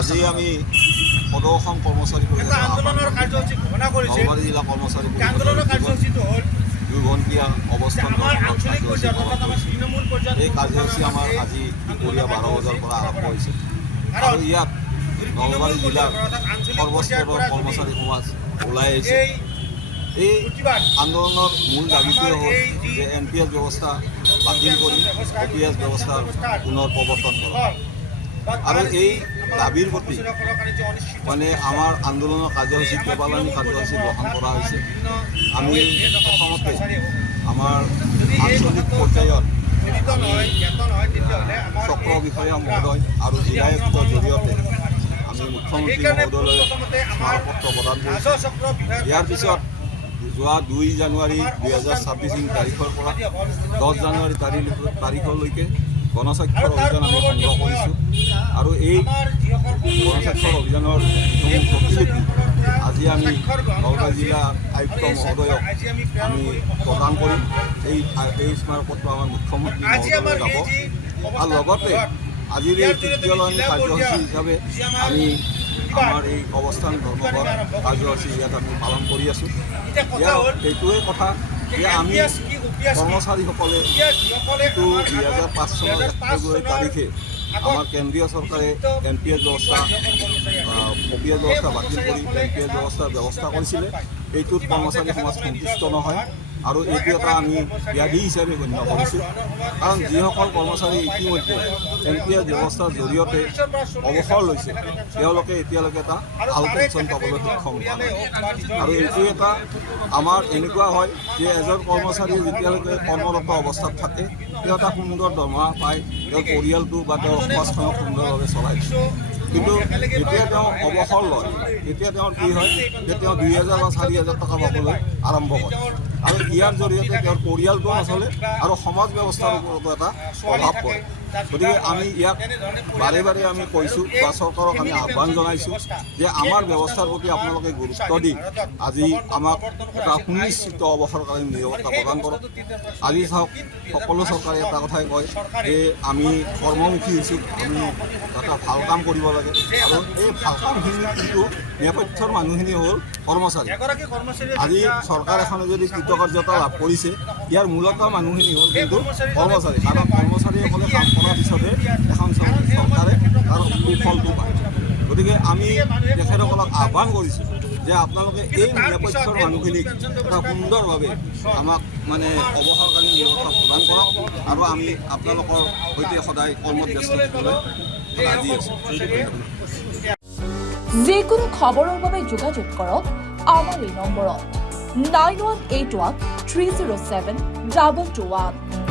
আজি আমি সদৌ কৰ্মচাৰী নলবাৰী জিলা কৰ্মচাৰী দুঘণ্টীয়া অৱস্থান এই কাৰ্যসূচী আমাৰ আজি দুপৰীয়া 12 বজাৰ পৰা আৰম্ভ হৈছে আৰু ইয়াত নলবাৰী জিলাৰ সৰ্বস্তৰৰ কৰ্মচাৰী সমাজ ওলাই আহিছে। এই আন্দোলনৰ মূল দাবীটোৱে হ'ল যে NPS ব্যৱস্থা বাতিল কৰি OPS ব্যৱস্থাৰ পুনৰ প্ৰৱৰ্তন কৰা আৰু এই দাবীৰ প্ৰতি মানে আমাৰ আন্দোলনৰ কাৰ্যসূচী কেইবালানি কাৰ্যসূচী গ্ৰহণ কৰা হৈছে। আমি প্ৰথমতে আমাৰ আঞ্চলিক পৰ্যায়ত চক্ৰ বিষয়া মহোদয় আৰু জিলা আয়ুক্তৰ জৰিয়তে আমি মুখ্যমন্ত্ৰী মহোদয়লৈ স্মাৰকপত্ৰ প্ৰদান কৰিছোঁ। ইয়াৰ পিছত যোৱা 2 জানুৱাৰী 2026 তাৰিখৰ পৰা 10 জানুৱাৰী তাৰিখলৈকে গণস্বাক্ষৰ অভিযান আমি সংগ্ৰহ কৰিছোঁ আৰু এই গণস্বাক্ষৰ অভিযানৰ প্ৰতিলিপি আজি আমি নলবাৰী জিলা আয়ুক্ত মহোদয়ক আমি প্ৰদান কৰিম। এই স্মাৰকপত্ৰ আমাৰ মুখ্যমন্ত্ৰী মহোদয়লৈ যাব আৰু লগতে আজিৰ এই তৃতীয়লানি কাৰ্যসূচী হিচাপে আমি আমাৰ এই অৱস্থান ধৰ্মঘট কাৰ্যসূচী ইয়াত আমি পালন কৰি আছোঁ। ইয়াৰ এইটোৱে কথা যে আমি কৰ্মচাৰীসকলে যিটো 2005 চনৰ 1 ফেব্ৰুৱাৰী তাৰিখে আমাৰ কেন্দ্ৰীয় চৰকাৰে NPS ব্যৱস্থা OPS ব্যৱস্থা বাতিল কৰি NPS ব্যৱস্থা কৰিছিলে, এইটোত কৰ্মচাৰী সমাজ সন্তুষ্ট নহয় আৰু এইটো এটা আমি ব্যাধি হিচাপে গণ্য কৰিছোঁ। কাৰণ যিসকল কৰ্মচাৰী ইতিমধ্যে NPS ব্যৱস্থাৰ জৰিয়তে অৱসৰ লৈছে তেওঁলোকে এতিয়ালৈকে এটা ভাল পেঞ্চন পাবলৈ সক্ষম হোৱা নাই আৰু এইটো এটা আমাৰ এনেকুৱা হয় যে এজন কৰ্মচাৰীয়ে যেতিয়ালৈকে কৰ্মৰত অৱস্থাত থাকে তেওঁ এটা সুন্দৰ দৰমহা পায়, তেওঁৰ পৰিয়ালটো বা তেওঁৰ সমাজখনক সুন্দৰভাৱে চলাই। কিন্তু যেতিয়া তেওঁ অৱসৰ লয় তেতিয়া তেওঁৰ কি হয় যে তেওঁ 2000 বা 4000 টকা পাবলৈ আৰম্ভ কৰে আৰু ইয়াৰ জৰিয়তে তেওঁৰ পৰিয়ালটো নচলে আৰু সমাজ ব্যৱস্থাৰ ওপৰতো এটা প্ৰভাৱ পৰে। গতিকে আমি ইয়াক বাৰে বাৰে আমি কৈছোঁ বা চৰকাৰক আমি আহ্বান জনাইছোঁ যে আমাৰ ব্যৱস্থাৰ প্ৰতি আপোনালোকে গুৰুত্ব দি আজি আমাক এটা সুনিশ্চিত অৱসৰকালীন নিৰাপত্তা প্ৰদান কৰক। আজি চাওক সকলো চৰকাৰে এটা কথাই কয় যে আমি কৰ্মমুখী হৈছোঁ, আমি এটা ভাল কাম কৰিব লাগে আৰু এই ভাল কামখিনি কিন্তু নেপথ্যৰ মানুহখিনি হ'ল কৰ্মচাৰী। আজি চৰকাৰ এখনে যদি কৃতকাৰ্যতা লাভ কৰিছে ইয়াৰ মূলত মানুহখিনি হ'ল কিন্তু কৰ্মচাৰী, কাৰণ কৰ্মচাৰীসকলে কাম কৰাৰ পিছতহে এখন চৰকাৰে তাৰ সুফলটো পায়। গতিকে আমি তেখেতসকলক আহ্বান কৰিছোঁ যে আপোনালোকে এই নেপথ্যৰ মানুহখিনিক এটা সুন্দৰভাৱে আমাক মানে অৱসৰকালীন নিৰাপত্তা প্ৰদান কৰক আৰু আমি আপোনালোকৰ সৈতে সদায় কৰ্মত ব্যস্ত থাকিবলৈ আজি আছোঁ। যিকোনো খবৰৰ বাবে যোগাযোগ কৰক আমাৰ এই নম্বৰত 9181 307 221।